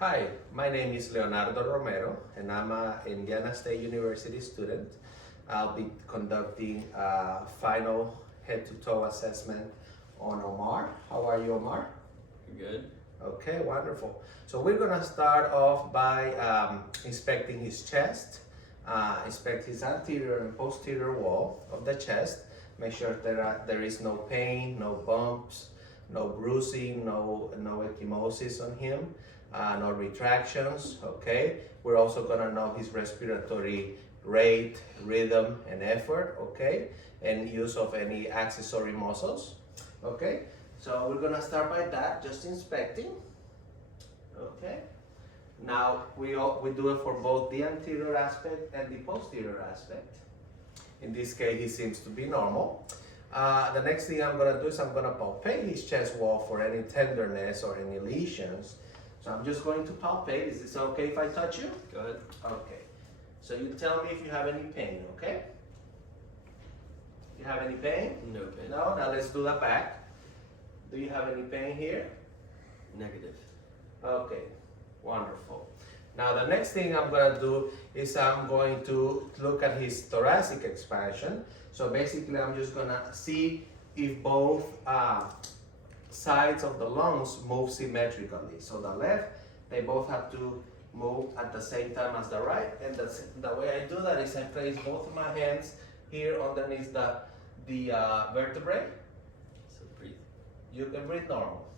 Hi, my name is Leonardo Romero, and I'm an Indiana State University student. I'll be conducting a final head-to-toe assessment on Omar. How are you, Omar? Good. Okay, wonderful. So we're gonna start off by inspecting his chest, inspect his anterior and posterior wall of the chest, make sure there is no pain, no bumps, no bruising, no ecchymosis on him, no retractions, okay? We're also gonna know his respiratory rate, rhythm, and effort, okay? And use of any accessory muscles, okay? So we're gonna start by that, just inspecting, okay? Now we do it for both the anterior aspect and the posterior aspect. In this case, he seems to be normal. The next thing I'm gonna do is I'm gonna palpate his chest wall for any tenderness or any lesions. So I'm just going to palpate. Is this okay if I touch you? Go ahead. Okay. So you tell me if you have any pain, okay? You have any pain? No pain. No? Now let's do the back. Do you have any pain here? Negative. Okay, wonderful. Now the next thing I'm gonna do is I'm going to look at his thoracic expansion. So basically I'm just gonna see if both sides of the lungs move symmetrically. So the left, they both have to move at the same time as the right. And the way I do that is I place both of my hands here underneath the vertebrae. So breathe. You can breathe normal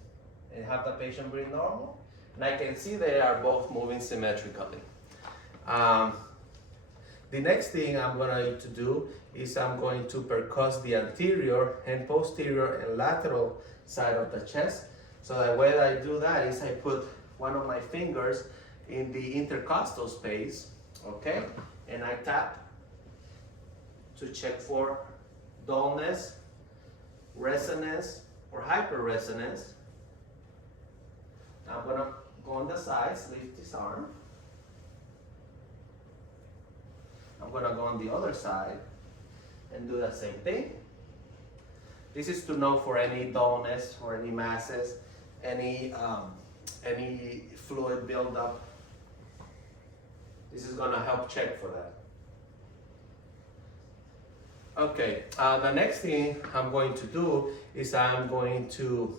and have the patient breathe normal. And I can see they are both moving symmetrically. The next thing I'm going to do is I'm going to percuss the anterior and posterior and lateral side of the chest. So the way that I do that is I put one of my fingers in the intercostal space, okay? And I tap to check for dullness, resonance, or hyperresonance. I'm gonna go on the sides, lift this arm. I'm gonna go on the other side and do the same thing. This is to know for any dullness or any masses, any fluid buildup. This is gonna help check for that. Okay, the next thing I'm going to do is I'm going to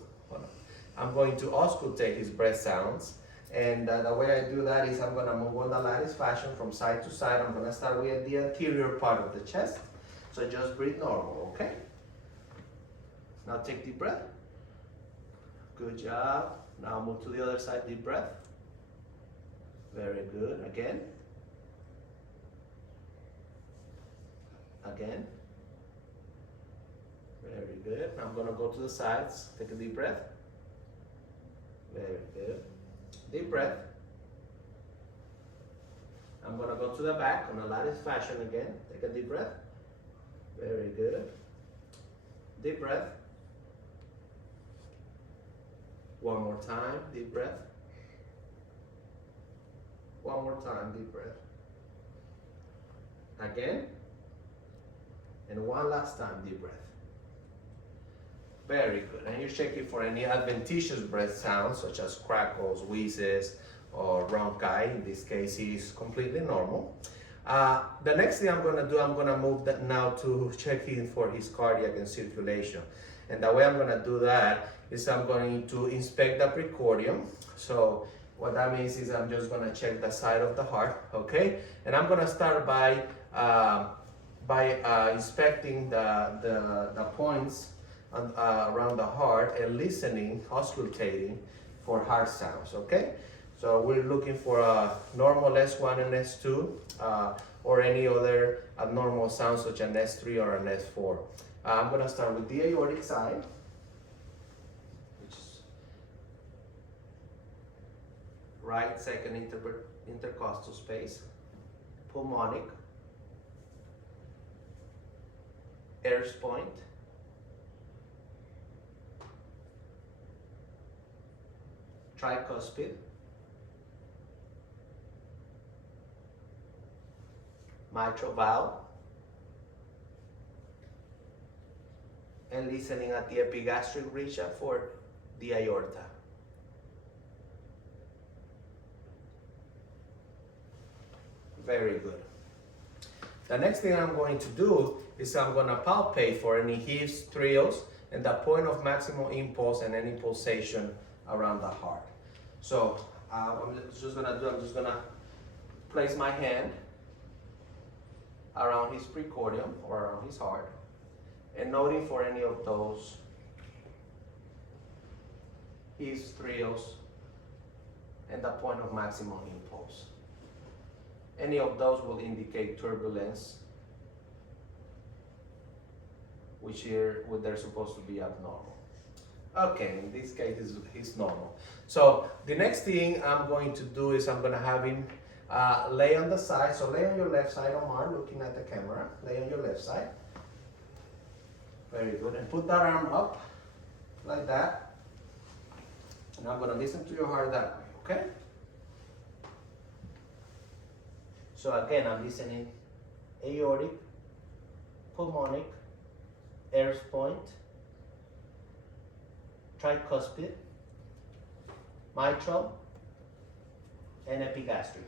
auscultate his breath sounds. And the way I do that is I'm gonna move on the lattice fashion from side to side. I'm gonna start with the anterior part of the chest. So just breathe normal, okay? Now take deep breath. Good job. Now move to the other side, deep breath. Very good, again. Again. Very good. Now I'm gonna go to the sides, take a deep breath. Very good. Deep breath. I'm gonna go to the back on a lattice fashion again. Take a deep breath. Very good. Deep breath. One more time, deep breath. One more time, deep breath. Again. And one last time, deep breath. Very good. And you're checking for any adventitious breath sounds, such as crackles, wheezes, or rhonchi. In this case, he's completely normal. The next thing I'm going to do, I'm going to move that now to checking for his cardiac and circulation. And the way I'm going to do that is I'm going to inspect the precordium. So what that means is I'm just going to check the side of the heart, okay? And I'm going to start by inspecting the points around the heart and listening, auscultating for heart sounds, okay? So we're looking for a normal S1 and S2 or any other abnormal sounds such as an S3 or an S4. I'm gonna start with the aortic side, which is right second intercostal space, pulmonic, Ayers point, tricuspid, mitral valve, and listening at the epigastric region for the aorta. Very good. The next thing I'm going to do is I'm going to palpate for any heaves, thrills, and the point of maximum impulse and any pulsation around the heart. So I'm just gonna place my hand around his precordium or around his heart and noting for any of those heaves, thrills, and the point of maximum impulse. Any of those will indicate turbulence, which they're supposed to be abnormal. Okay, in this case, he's normal. So the next thing I'm going to do is I'm going to have him lay on the side. So lay on your left side, Omar, looking at the camera. Lay on your left side. Very good. And put that arm up like that. And I'm going to listen to your heart that way, okay? So again, I'm listening aortic, pulmonic, Ayers point, tricuspid, mitral, and epigastric.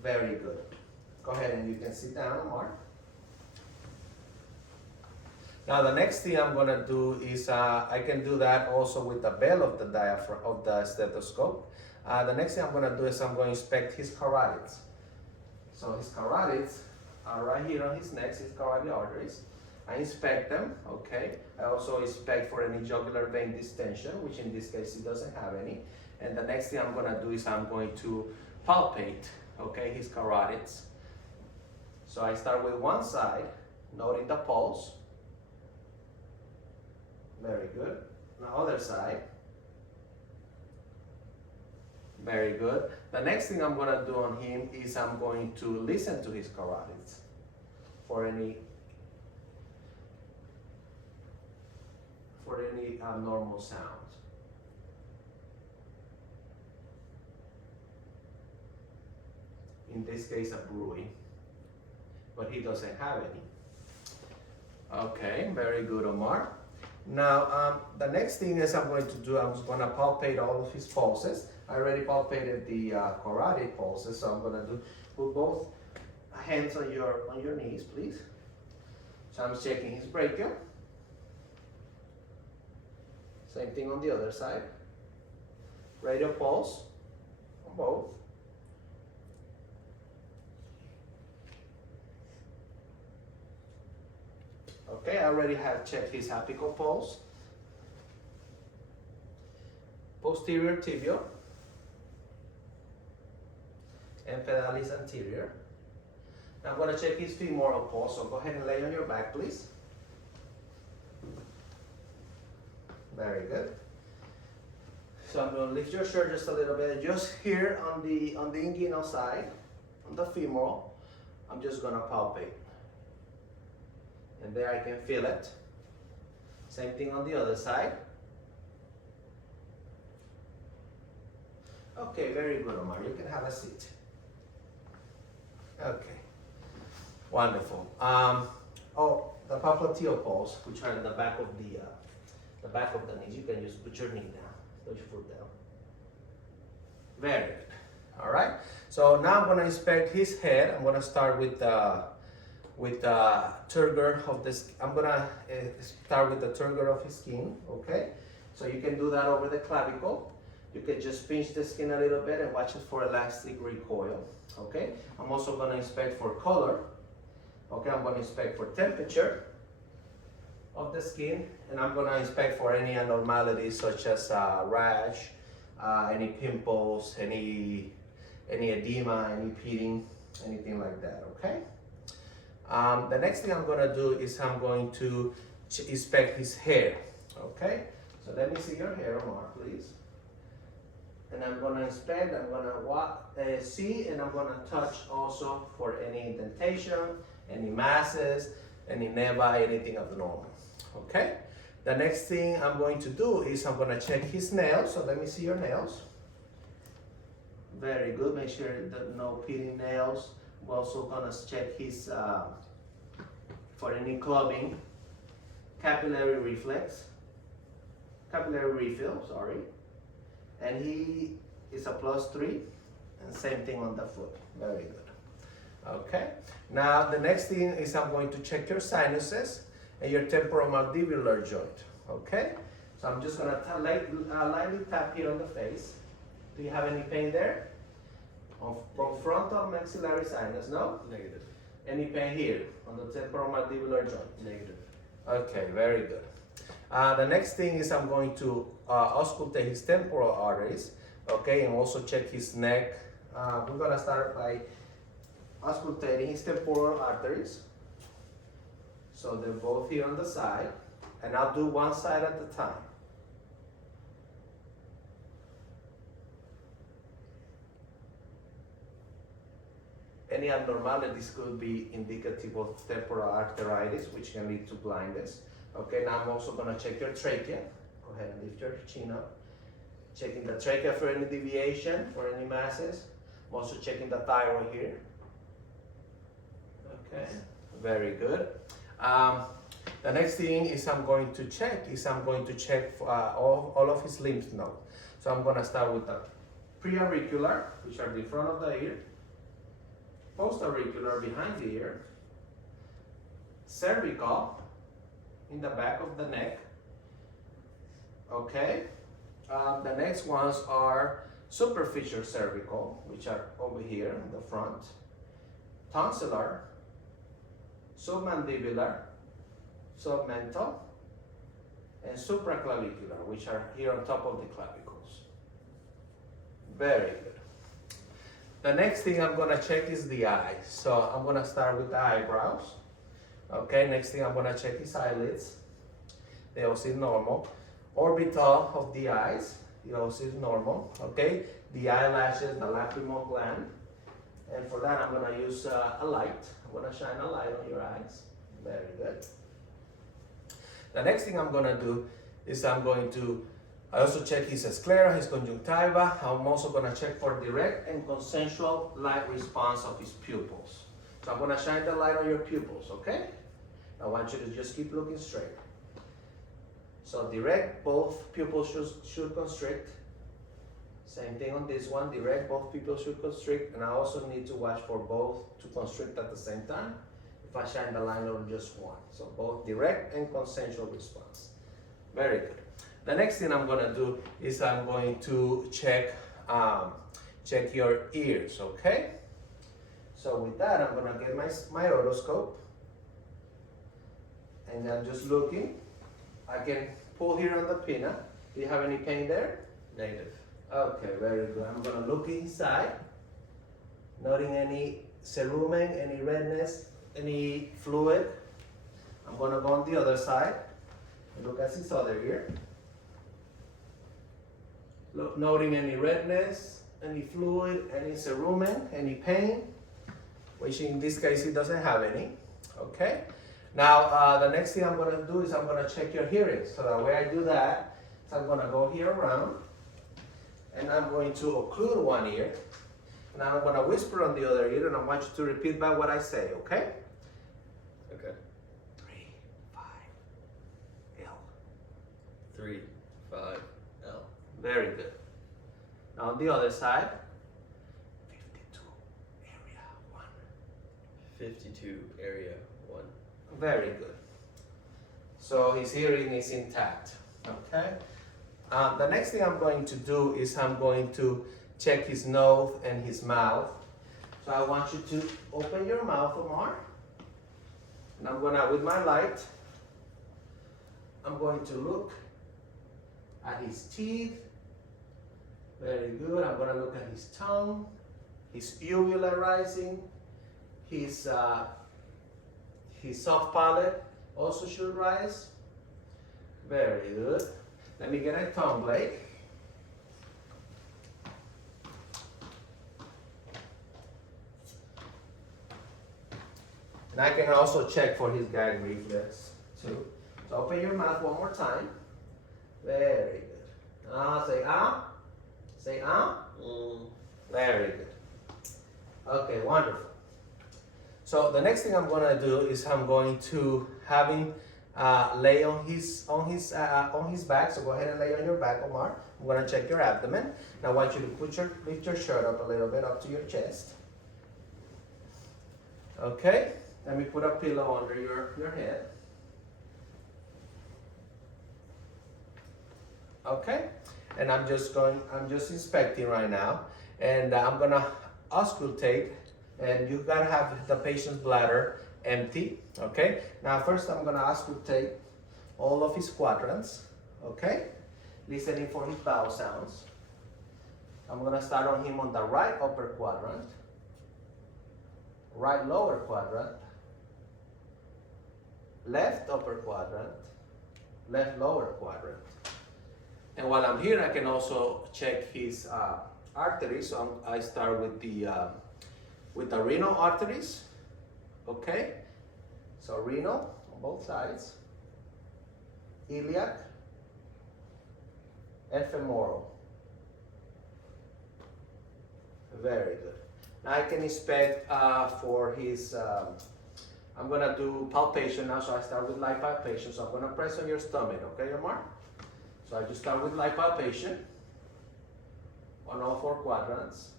Very good. Go ahead and you can sit down, Omar. Now the next thing I'm going to do is I can do that also with the bell of the diaphragm of the stethoscope. The next thing I'm going to do is I'm going to inspect his carotids. So his carotids are right here on his neck, his carotid arteries. I inspect them, okay. I also inspect for any jugular vein distension, which in this case he doesn't have any. And the next thing I'm going to do is I'm going to palpate, okay, his carotids. So I start with one side, noting the pulse. Very good. The other side. Very good. The next thing I'm going to do on him is I'm going to listen to his carotids for any abnormal sounds. In this case, a brewing, but he doesn't have any. Okay, very good, Omar. Now, the next thing is I'm going to do, I'm just going to palpate all of his pulses. I already palpated the carotid pulses, so I'm going to put both hands on your knees, please. So I'm checking his brachial. Same thing on the other side. Radial pulse on both. Okay, I already have checked his apical pulse. Posterior tibial and pedalis anterior. Now I'm going to check his femoral pulse, so go ahead and lay on your back, please. Very good. So I'm going to lift your shirt just a little bit. Just here on the inguinal side, on the femoral, I'm just going to palpate. And there I can feel it. Same thing on the other side. Okay, very good, Omar. You can have a seat. Okay, wonderful. Oh, the popliteal pulse, which are in the back of the knees. You can just put your knee down, put your foot down. Very good. All right. So now I'm going to inspect his head. I'm going to start with the turgor of this. I'm going to start with the turgor of his skin. Okay. So you can do that over the clavicle. You can just pinch the skin a little bit and watch it for elastic recoil. Okay. I'm also going to inspect for color. Okay. I'm going to inspect for temperature of the skin, and I'm going to inspect for any abnormalities such as rash, any pimples, any edema, any pitting, anything like that. Okay. The next thing I'm going to do is I'm going to inspect his hair. Okay. So let me see your hair, Omar, please. And I'm going to inspect, I'm going to see, and I'm going to touch also for any indentation, any masses, any nevi, anything abnormal. Okay? The next thing I'm going to do is I'm going to check his nails. So let me see your nails. Very good. Make sure that no peeling nails. We're also going to check his, for any clubbing, capillary refill, sorry. And he is a +3, And same thing on the foot. Very good. Okay. Now the next thing is I'm going to check your sinuses and your temporomandibular joint. Okay. So I'm just gonna lightly tap here on the face. Do you have any pain there? On frontal maxillary sinus, no? Negative. Any pain here on the temporomandibular joint? Negative. Okay, very good. The next thing is I'm going to auscultate his temporal arteries, okay, and also check his neck. We're gonna start by auscultating his temporal arteries. So they're both here on the side, and I'll do one side at a time. Any abnormalities could be indicative of temporal arteritis, which can lead to blindness. Okay, now I'm also gonna check your trachea. Go ahead and lift your chin up. Checking the trachea for any deviation, for any masses. I'm also checking the thyroid here. Okay, very good. The next thing is I'm going to check for, all of his lymph nodes. So I'm gonna start with the preauricular, which are the front of the ear, postauricular behind the ear, cervical in the back of the neck. Okay. The next ones are superficial cervical, which are over here in the front, tonsillar, submandibular, submental, and supraclavicular, which are here on top of the clavicles. Very good. The next thing I'm gonna check is the eye. So I'm gonna start with the eyebrows. Okay, next thing I'm gonna check is eyelids. They all seem normal. Orbital of the eyes, they all seem normal. Okay, the eyelashes, the lacrimal gland. And for that, I'm gonna use a light. I'm gonna shine a light on your eyes. Very good. The next thing I'm gonna do is I also check his sclera, his conjunctiva. I'm also gonna check for direct and consensual light response of his pupils. So I'm gonna shine the light on your pupils, okay? I want you to just keep looking straight. So direct, both pupils should constrict. Same thing on this one, direct, both pupils should constrict. And I also need to watch for both to constrict at the same time. If I shine the light on just one. So both direct and consensual response. Very good. The next thing I'm gonna do is I'm going to check your ears, okay? So with that, I'm gonna get my otoscope, and I'm just looking. I can pull here on the pinna. Do you have any pain there? Negative. Okay, very good. I'm gonna look inside, noting any cerumen, any redness, any fluid. I'm gonna go on the other side and look at his other ear. Noting any redness, any fluid, any cerumen, any pain, which in this case he doesn't have any. Okay. Now the next thing I'm going to do is I'm going to check your hearing. So the way I do that is I'm going to go here around, and I'm going to occlude one ear, and I'm going to whisper on the other ear, and I want you to repeat back what I say. Okay. Okay. 3, 5, L. 3, 5, L. Very good. Now on the other side, 52, area 1. 52, area 1. Very good. So his hearing is intact. Okay. The next thing I'm going to do is I'm going to check his nose and his mouth. So I want you to open your mouth, Omar. And I'm gonna, with my light, I'm going to look at his teeth. Very good. I'm gonna look at his tongue, his uvula rising, his soft palate also should rise. Very good. Let me get a tongue blade. And I can also check for his gag reflex too. So open your mouth one more time. Very good. Say ah. Say ah. Very good. Okay, wonderful. So the next thing I'm gonna do is I'm going to have him lay on his back. So go ahead and lay on your back, Omar. I'm I'm gonna check your abdomen. Now I want you to lift your shirt up a little bit up to your chest. Okay, let me put a pillow under your head. Okay, and I'm just inspecting right now, and I'm gonna auscultate, and you gotta have the patient's bladder empty. Okay, now first I'm gonna auscultate all of his quadrants. Okay, listening for his bowel sounds. I'm gonna start on him on the right upper quadrant, right lower quadrant, left upper quadrant, left lower quadrant. And while I'm here, I can also check his arteries. So I start with the renal arteries. Okay, so renal on both sides, iliac, and femoral. Very good. Now I can inspect for his. I'm gonna do palpation now. So I start with light palpation. So I'm gonna press on your stomach. Okay, Omar? So I just start with light palpation on all 4 quadrants.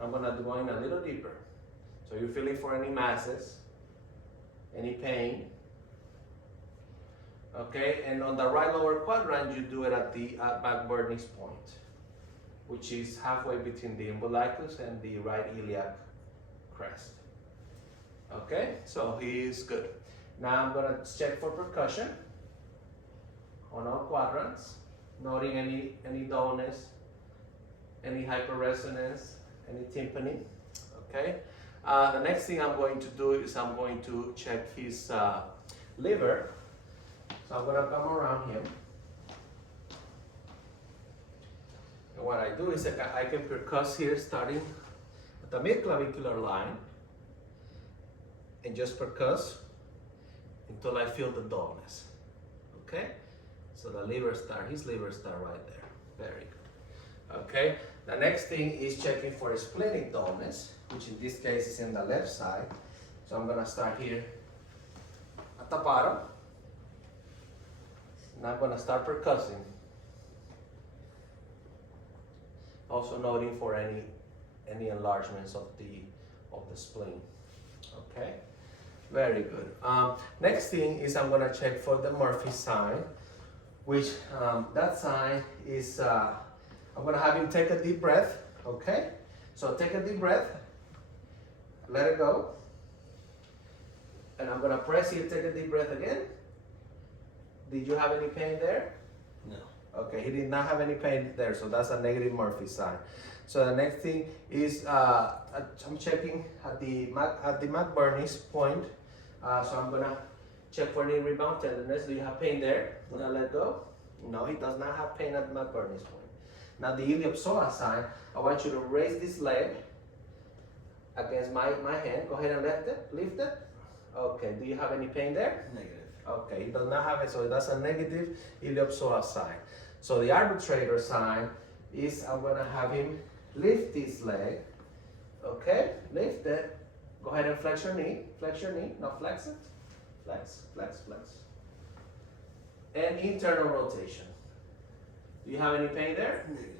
I'm gonna go in a little deeper. So you're feeling for any masses, any pain. Okay, and on the right lower quadrant, you do it at the McBurney's point, which is halfway between the umbilicus and the right iliac crest. Okay, so he is good. Now I'm gonna check for percussion on all quadrants, noting any dullness, any hyperresonance, any tympany. Okay. The next thing I'm going to do is I'm going to check his liver. So I'm going to come around him. And what I do is I can percuss here starting at the mid-clavicular line and just percuss until I feel the dullness. Okay? So the liver star, his liver star right there. Very good. Okay? The next thing is checking for splenic dullness, which in this case is in the left side. So I'm going to start here at the bottom. And I'm going to start percussing. Also noting for any enlargements of the spleen. Okay? Very good. Next thing is I'm going to check for the Murphy sign, which that sign is, I'm going to have him take a deep breath. Okay? So take a deep breath. Let it go. And I'm going to press here, take a deep breath again. Did you have any pain there? No. Okay, he did not have any pain there, so that's a negative Murphy sign. So the next thing is I'm checking at the McBurney's point. So I'm gonna check for any rebound tenderness. Do you have pain there? Wanna let go? No, he does not have pain at McBurney's point. Now the iliopsoas sign, I want you to raise this leg against my hand. Go ahead and lift it. Okay, do you have any pain there? Negative. Okay, he does not have it, so that's a negative iliopsoas sign. So the arbitrator sign is I'm gonna have him lift this leg. Okay, lift it. Go ahead and flex your knee. Flex your knee. Now flex it. Flex, flex, flex. And internal rotation. Do you have any pain there? Negative.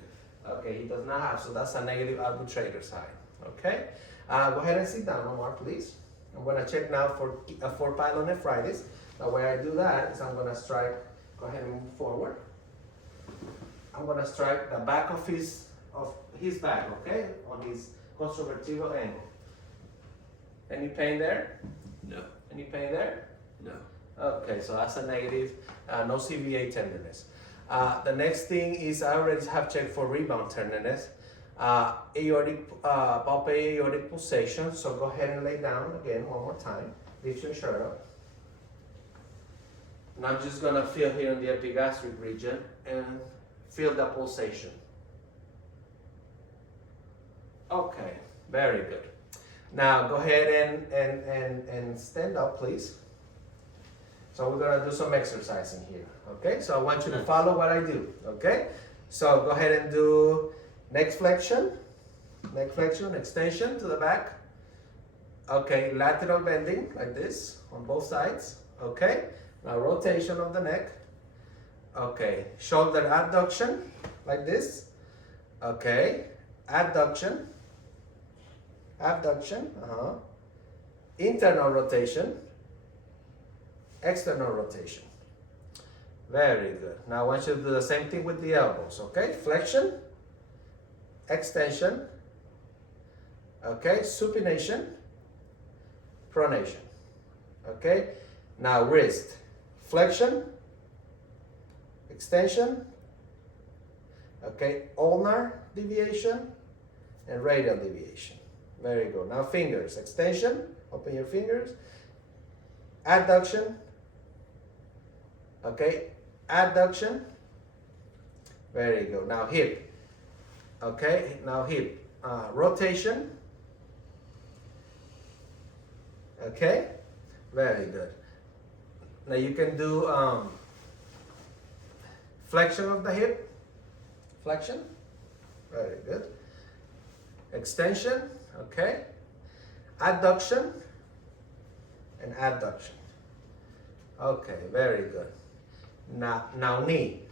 Okay, he does not have, so that's a negative arbitrator sign. Okay, go ahead and sit down, Omar, please. I'm gonna check now for pyelonephritis. The way I do that is I'm gonna strike. Go ahead and move forward. I'm gonna strike the back of his back, okay, on his controvertible angle. Any pain there? No. Any pain there? No. Okay, so that's a negative, no CVA tenderness. The next thing is I already have checked for rebound tenderness, aortic, palpate aortic pulsation. So go ahead and lay down again one more time. Lift your shirt up. And I'm just gonna feel here in the epigastric region and feel the pulsation. Okay, very good. Now go ahead and stand up, please. So we're gonna do some exercising here, okay? So I want you to follow what I do, okay? So go ahead and do neck flexion, extension to the back. Okay, lateral bending like this on both sides, okay? Now rotation of the neck. Okay, shoulder adduction, like this. Okay, adduction, abduction, internal rotation, external rotation. Very good. Now I want you to do the same thing with the elbows, okay? Flexion, extension, okay? Supination, pronation, okay? Now wrist, flexion, extension, okay? Ulnar deviation and radial deviation. Very good. Now fingers, extension, open your fingers, adduction, okay? Adduction, very good. Now hip, okay? Now hip, rotation, okay? Very good. Now you can do flexion of the hip, flexion, very good. Extension, okay? Adduction and adduction. Okay, very good. Now knee,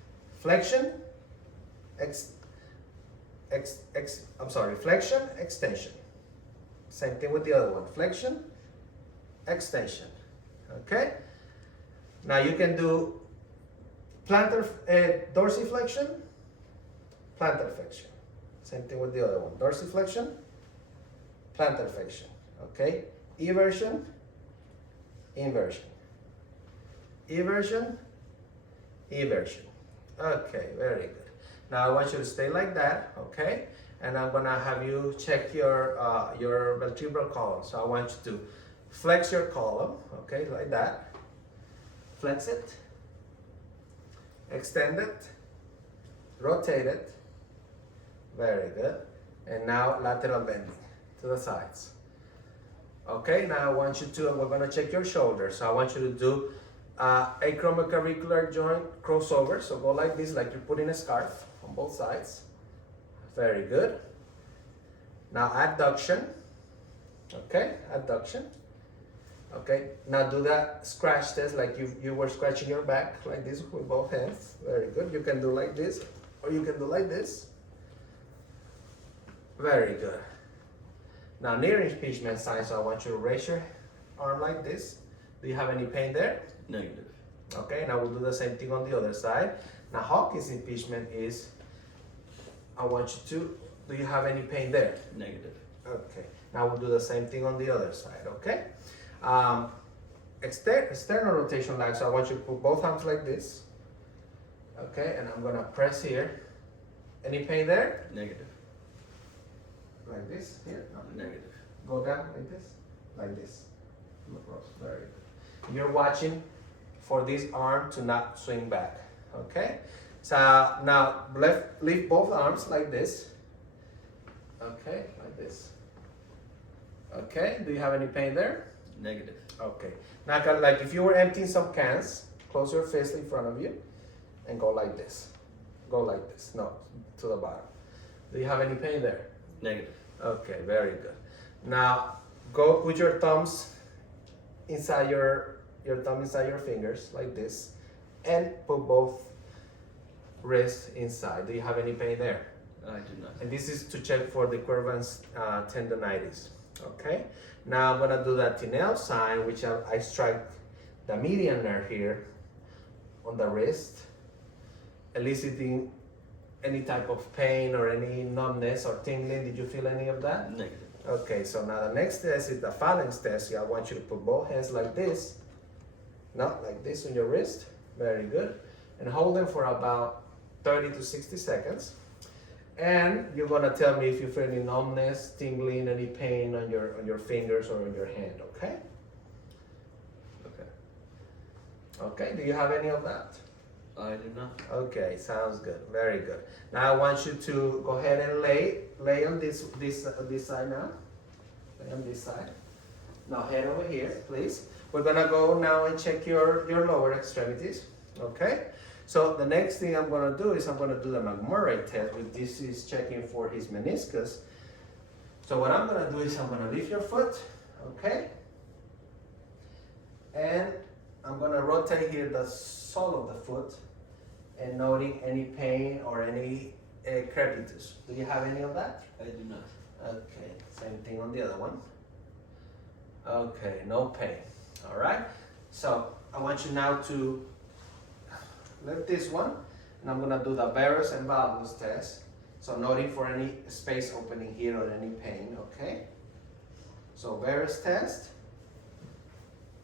flexion, flexion, extension. Same thing with the other one, flexion, extension. Okay? Now you can do plantar dorsiflexion, plantar flexion. Same thing with the other one, dorsiflexion, plantar flexion. Okay? Eversion, inversion. Eversion, eversion. Okay, very good. Now I want you to stay like that, okay? And I'm gonna have you check your vertebral column. So I want you to flex your column, okay, like that. Flex it, extend it, rotate it. Very good. And now lateral bending to the sides. Okay, now I want you to, we're gonna check your shoulders. So I want you to do acromioclavicular joint crossover. So go like this, like you're putting a scarf on both sides. Very good. Now adduction. Okay, adduction. Okay, now do that scratch test like you were scratching your back like this with both hands. Very good. You can do like this or you can do like this. Very good. Now near impeachment sign, so I want you to raise your arm like this. Do you have any pain there? Negative. Okay, now we'll do the same thing on the other side. Now Hawkins impeachment is, I want you to, do you have any pain there? Negative. Okay, now we'll do the same thing on the other side, okay? External rotation line, so I want you to put both arms like this. Okay, and I'm gonna press here. Any pain there? Negative. Like this, here? No. Negative. Go down like this, like this. Look across, very good. You're watching for this arm to not swing back, okay? So now lift both arms like this. Okay, like this. Okay, do you have any pain there? Negative. Okay, now kind of like if you were emptying some cans, close your fist in front of you and go like this. Go like this, no, to the bottom. Do you have any pain there? Negative. Okay, very good. Now go put your thumbs inside your thumb inside your fingers like this and put both wrists inside. Do you have any pain there? I do not. And this is to check for the Quervain's tendonitis. Okay, now I'm gonna do that Tinel sign, which I strike the median nerve here on the wrist, eliciting any type of pain or any numbness or tingling. Did you feel any of that? Negative. Okay, so now the next test is the phalanx test. I want you to put both hands like this, not like this on your wrist. Very good. And hold them for about 30 to 60 seconds. And you're gonna tell me if you feel any numbness, tingling, any pain on your fingers or on your hand, okay? Okay. Okay, do you have any of that? I do not. Okay, sounds good. Very good. Now I want you to go ahead and lay on this side now. Lay on this side. Now head over here, please. We're gonna go now and check your lower extremities. Okay? So the next thing I'm gonna do is I'm gonna do the McMurray test, which this is checking for his meniscus. So what I'm gonna do is I'm gonna lift your foot, okay? And I'm gonna rotate here the sole of the foot and noting any pain or any crepitus. Do you have any of that? I do not. Okay, same thing on the other one. Okay, no pain. All right. So I want you now to lift this one, and I'm gonna do the varus and valgus test. So noting for any space opening here or any pain. Okay. So varus test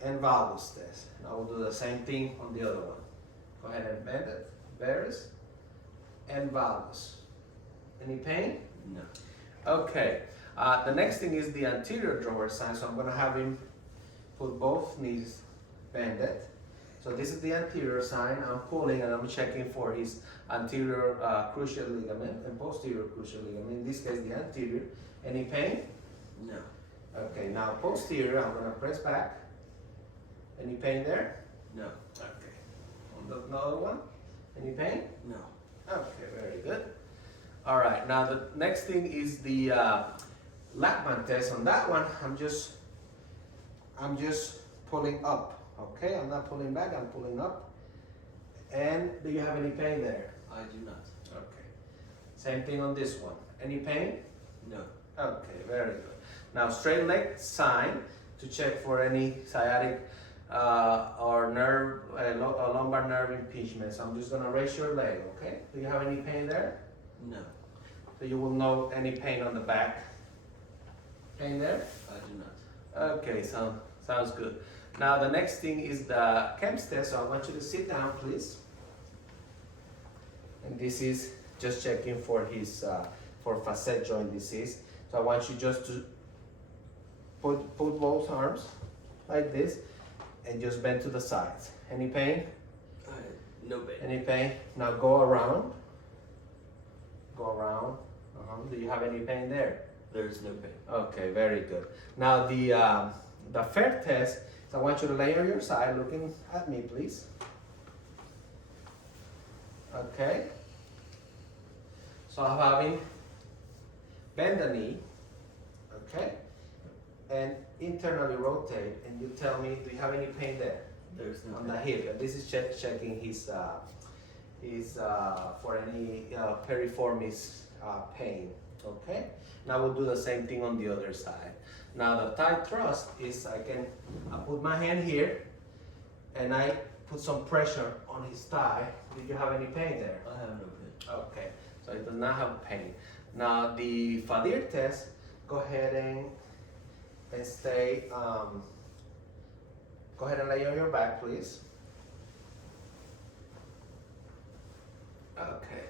and valgus test. Now we'll do the same thing on the other one. Go ahead and bend it. Varus and valgus. Any pain? No. Okay. The next thing is the anterior drawer sign. So I'm gonna have him put both knees bended. So this is the anterior sign. I'm pulling and I'm checking for his anterior cruciate ligament and posterior cruciate ligament. In this case, the anterior. Any pain? No. Okay. Now posterior. I'm gonna press back. Any pain there? No. Okay. On the another one. Any pain? No. Okay. Very good. All right. Now the next thing is the Lachman test. On that one, I'm just pulling up. Okay, I'm not pulling back. I'm pulling up. And do you have any pain there? I do not. Okay. Same thing on this one. Any pain? No. Okay. Very good. Now straight leg sign to check for any sciatic or nerve, lumbar nerve impingement. So I'm just gonna raise your leg. Okay. Do you have any pain there? No. So you will know any pain on the back. Pain there? I do not. Okay, so sounds good. Now the next thing is the Kemp's test. So I want you to sit down, please. And this is just checking for his for facet joint disease. So I want you just to put both arms like this and just bend to the sides. Any pain? No pain. Any pain? Now go around. Go around. Do you have any pain there? There is no pain. Okay, very good. Now the FAIR test. So I want you to lay on your side, looking at me, please. Okay. So I'm having bend the knee. Okay. And internally rotate, and you tell me, do you have any pain there? There's no On pain. the hip. And this is checking his for any piriformis pain. Okay. Now we'll do the same thing on the other side. Now the tight thrust is I put my hand here and I put some pressure on his thigh. Did you have any pain there? I have no pain. Okay, so it does not have pain. Now the Fadir test, go ahead and stay, go ahead and lay on your back, please. Okay,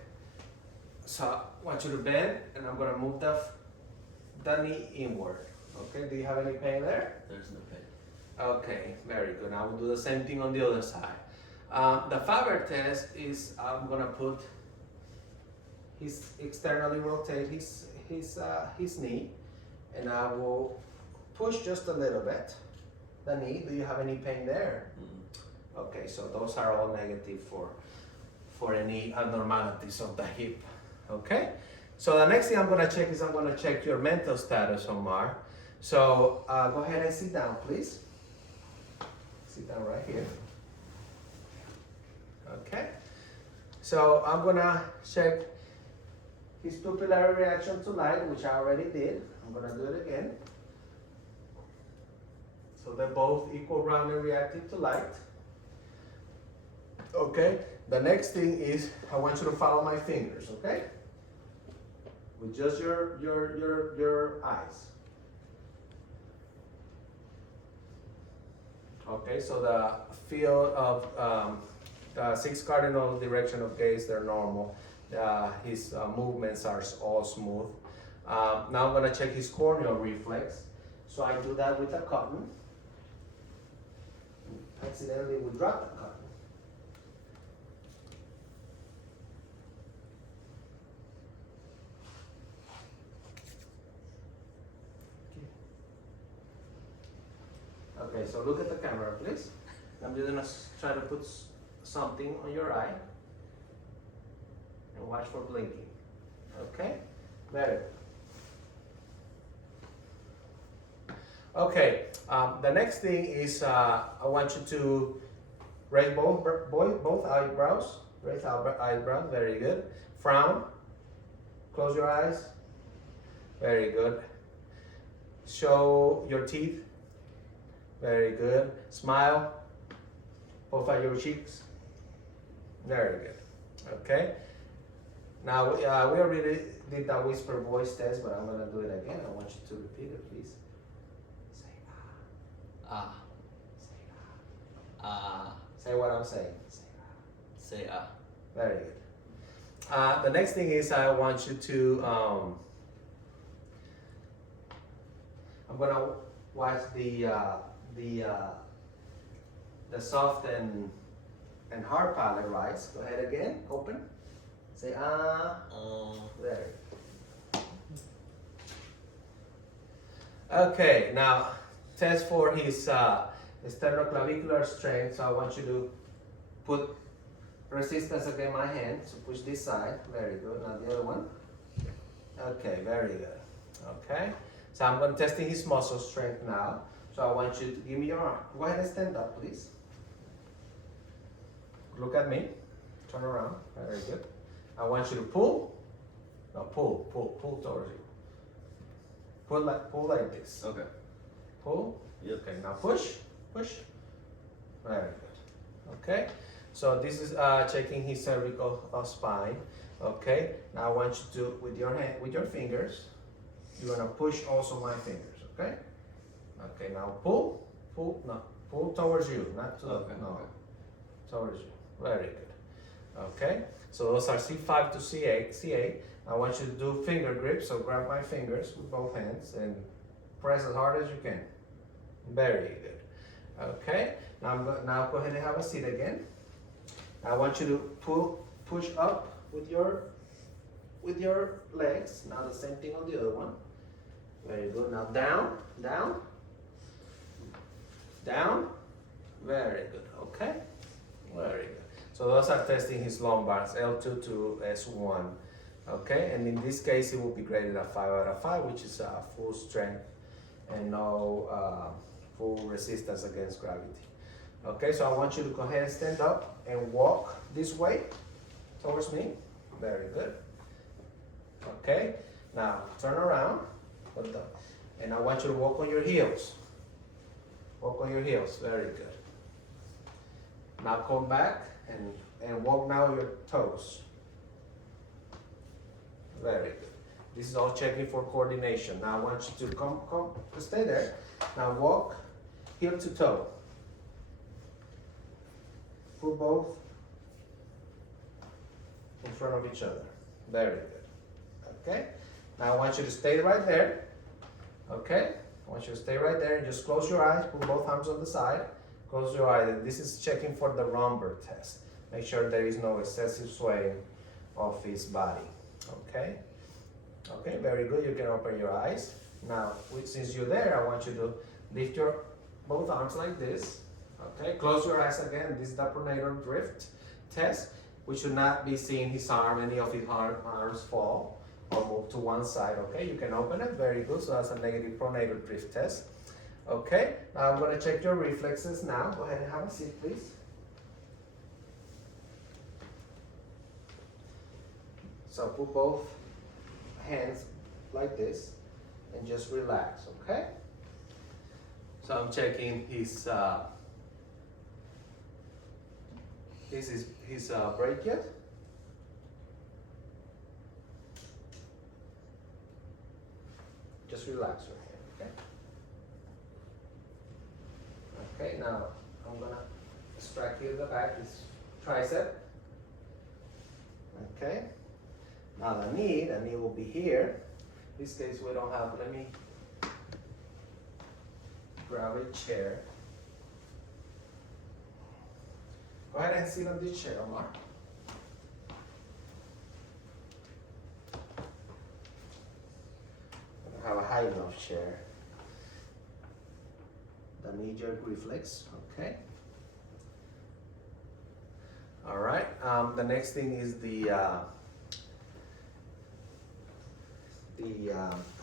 so I want you to bend and I'm gonna move the knee inward. Okay, do you have any pain there? There's no pain. Okay, very good. Now we'll do the same thing on the other side. The Faber test is I'm gonna put externally rotate his knee, and I will push just a little bit the knee. Do you have any pain there? Okay, so those are all negative for any abnormalities of the hip. Okay, so the next thing I'm gonna check is I'm gonna check your mental status, Omar. So go ahead and sit down, please. Sit down right here. Okay. So I'm gonna check his pupillary reaction to light, which I already did. I'm gonna do it again. So they're both equal round and reactive to light. Okay. The next thing is I want you to follow my fingers, okay? With just your eyes. Okay, so the field of the 6 cardinal direction of gaze, they're normal. His movements are all smooth. Now I'm gonna check his corneal reflex. So I do that with a cotton. Accidentally we drop the cotton. Okay, so look at the camera, please. I'm just gonna try to put something on your eye and watch for blinking. Okay, very good. Okay, the next thing is I want you to raise both eyebrows Raise eyebrow, very good. Frown, close your eyes, very good. Show your teeth, very good. Smile, puff out your cheeks, very good. Okay. Now we already did that whisper voice test, but I'm gonna do it again. I want you to repeat it, please. Say Ah. Say Ah. Say what I'm saying. Say Say ah. Very good. The next thing is I want you to. I'm gonna watch the soft and hard palate rise. Go ahead again. Open. Say ah. There. Okay. Now test for his sternoclavicular strength. So I want you to put resistance against my hand. So push this side. Very good. Now the other one. Okay. Very good. Okay. So I'm going to testing his muscle strength now. So I want you to give me your arm. Go ahead and stand up, please. Look at me. Turn around. Very good. I want you to pull. No, pull towards you. Pull like this. Okay. Pull. Yep. Okay. Now push. Very good. Okay. So this is checking his cervical spine. Okay. Now I want you to with your fingers. You're gonna push also my fingers. Okay. Okay. Now pull. No, pull towards you, not to Okay. no. Okay. Towards you. Very good. Okay. So those are C5 to C8. I want you to do finger grips. So grab my fingers with both hands and press as hard as you can. Very good. Okay. Now go ahead and have a seat again. I want you to push up with your legs. Now the same thing on the other one. Very good. Now down. Very good. Okay. Very good. So those are testing his lumbars, L2 to S1. Okay, and in this case, it will be graded a 5 out of 5, which is full strength and no full resistance against gravity. Okay, so I want you to go ahead and stand up and walk this way towards me. Very good. Okay, now turn around, and I want you to walk on your heels. Walk on your heels. Very good. Now come back and walk now on your toes. Very good. This is all checking for coordination. Now I want you to come, stay there. Now walk heel to toe. Put both in front of each other. Very good. Okay. Now I want you to stay right there. Okay. I want you to stay right there and just close your eyes. Put both arms on the side. Close your eyes. And this is checking for the lumbar test. Make sure there is no excessive swaying of his body. Okay. Okay. Very good. You can open your eyes. Now, since you're there, I want you to lift your both arms like this. Okay, close your eyes again. This is the pronator drift test. We should not be seeing his arm, any of his arms fall or move to one side. Okay, you can open it. Very good. So that's a negative pronator drift test. Okay, now I'm going to check your reflexes now. Go ahead and have a seat, please. So put both hands like this and just relax. Okay. So I'm checking his. This is his brachial. Just relax your hand, okay? Okay, now I'm gonna extract here the back, his tricep. Okay. Now the knee will be here. In this case we don't have, let me grab a chair. Go ahead and sit on this chair, Omar. I have a high enough chair. The knee-jerk reflex, okay. All right. The next thing is the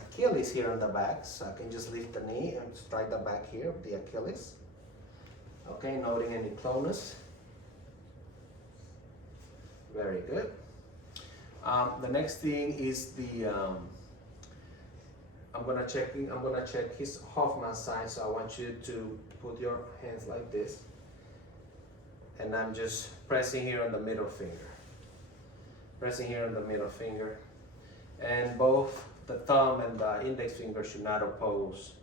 Achilles here on the back. So I can just lift the knee and strike the back here of the Achilles. Okay, noting any clonus. very good. The next thing is the I'm gonna check his Hoffman sign. So I want you to put your hands like this, and I'm just pressing here on the middle finger. Pressing here on the middle finger, and both the thumb and the index finger should not oppose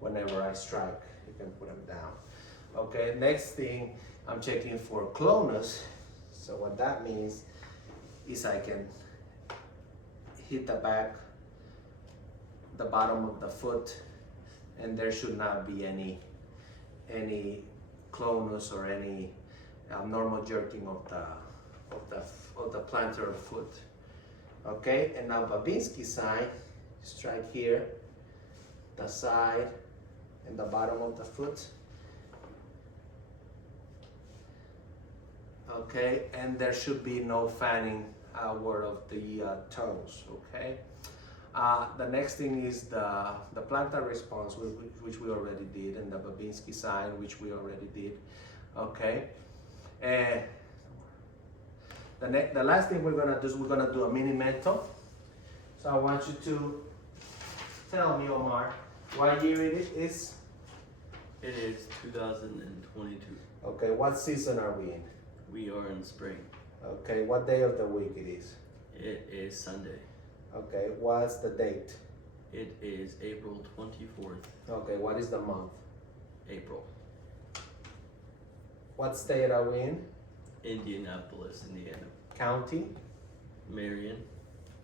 whenever I strike. You can put them down. Okay, next thing, I'm checking for clonus. So what that means is I can hit the back, the bottom of the foot, and there should not be any clonus or any abnormal jerking of the plantar foot. Okay, and now Babinski sign, strike here, the side and the bottom of the foot. Okay, and there should be no fanning outward of the toes. Okay, the next thing is the plantar response, which we already did, and the Babinski sign, which we already did. Okay, and the last thing we're gonna do is we're gonna do a mini mental. So I want you to tell me, Omar, what year it is? It is 2022. Okay, what season are we in? We are in spring. Okay, what day of the week it is? It is Sunday. Okay, what's the date? It is April 24th. Okay, what is the month? April. What state are we in? Indianapolis, Indiana. County, Marion,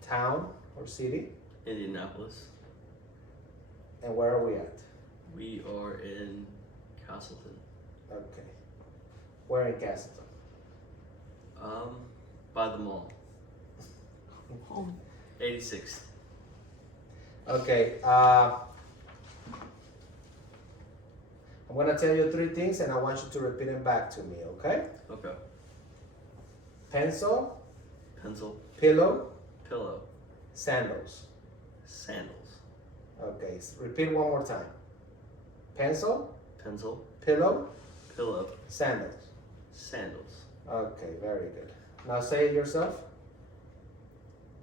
town, or city? Indianapolis. And where are we at? We are in Castleton. Okay. Where in Castleton? By the mall. 86th. Okay, I'm gonna tell you three things and I want you to repeat them back to me, okay? Okay. Pencil, Pencil, pillow, pillow, sandals. sandals. Okay, repeat one more time. Pencil, Pencil, pillow, pillow, sandals. sandals. Okay, very good. Now say it yourself.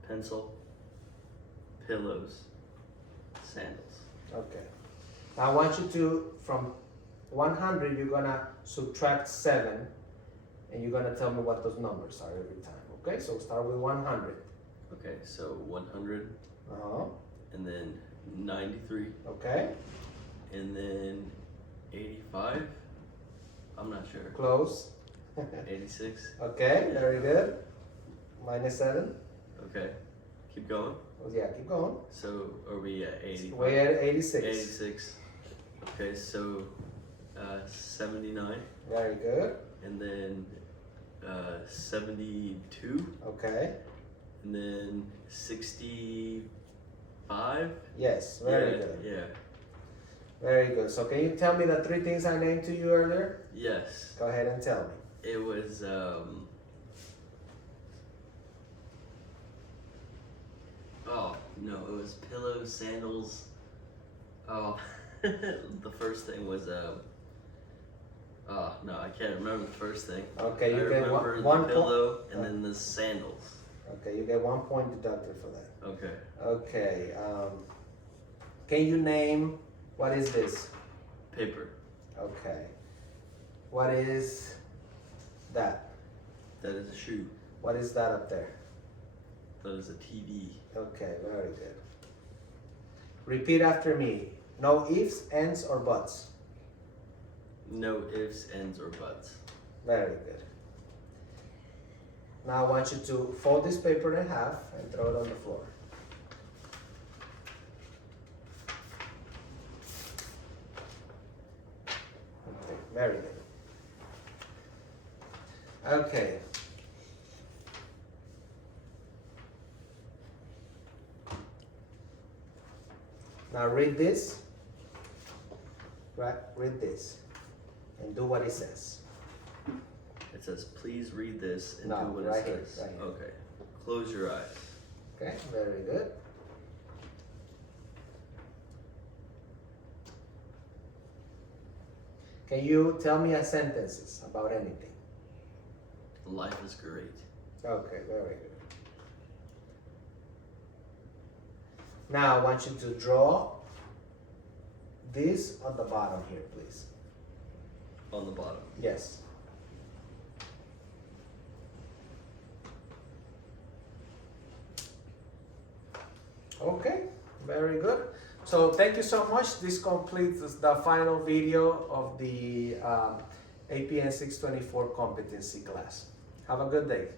Pencil, pillows, sandals. Okay. Now I want you to, from 100, you're gonna subtract 7, and you're gonna tell me what those numbers are every time. Okay, so start with 100. Okay, so 100, Uh-huh. and then 93, Okay, and then 85. I'm not sure. close. 86. Okay, very good. Minus 7. Okay, keep going. Oh, yeah, keep going. So are we at 85? We're at 86. 86. Okay, so 79, Very good. and then 72, Okay. and then 65. Yes, very yeah, good. Yeah. Very good. So can you tell me the three things I named to you earlier? Yes. Go ahead and tell me. It was oh no, it was pillows, sandals. Oh, the first thing was oh no, I can't remember the first thing. Okay, I you get remember one the point. pillow and then the sandals. Okay, you get 1 point deducted for that. Okay. Okay. Can you name what is this? Paper. Okay. What is that? That is a shoe. What is that up there? That is a TV. Okay, very good. Repeat after me. No ifs, ands, or buts. No ifs, ands, or buts. Very good. Now I want you to fold this paper in half and throw it on the floor. Okay, very good. Okay. Now read this. Right, read this. And do what it says. It says, please read this and No, do what right it here, says. right here. Okay. Close your eyes. Okay, very good. Can you tell me a sentences about anything? Life is great. Okay, very good. Now I want you to draw this on the bottom here, please. On the bottom. Yes. Okay, very good. So thank you so much. This completes the final video of the APN 624 competency class. Have a good day.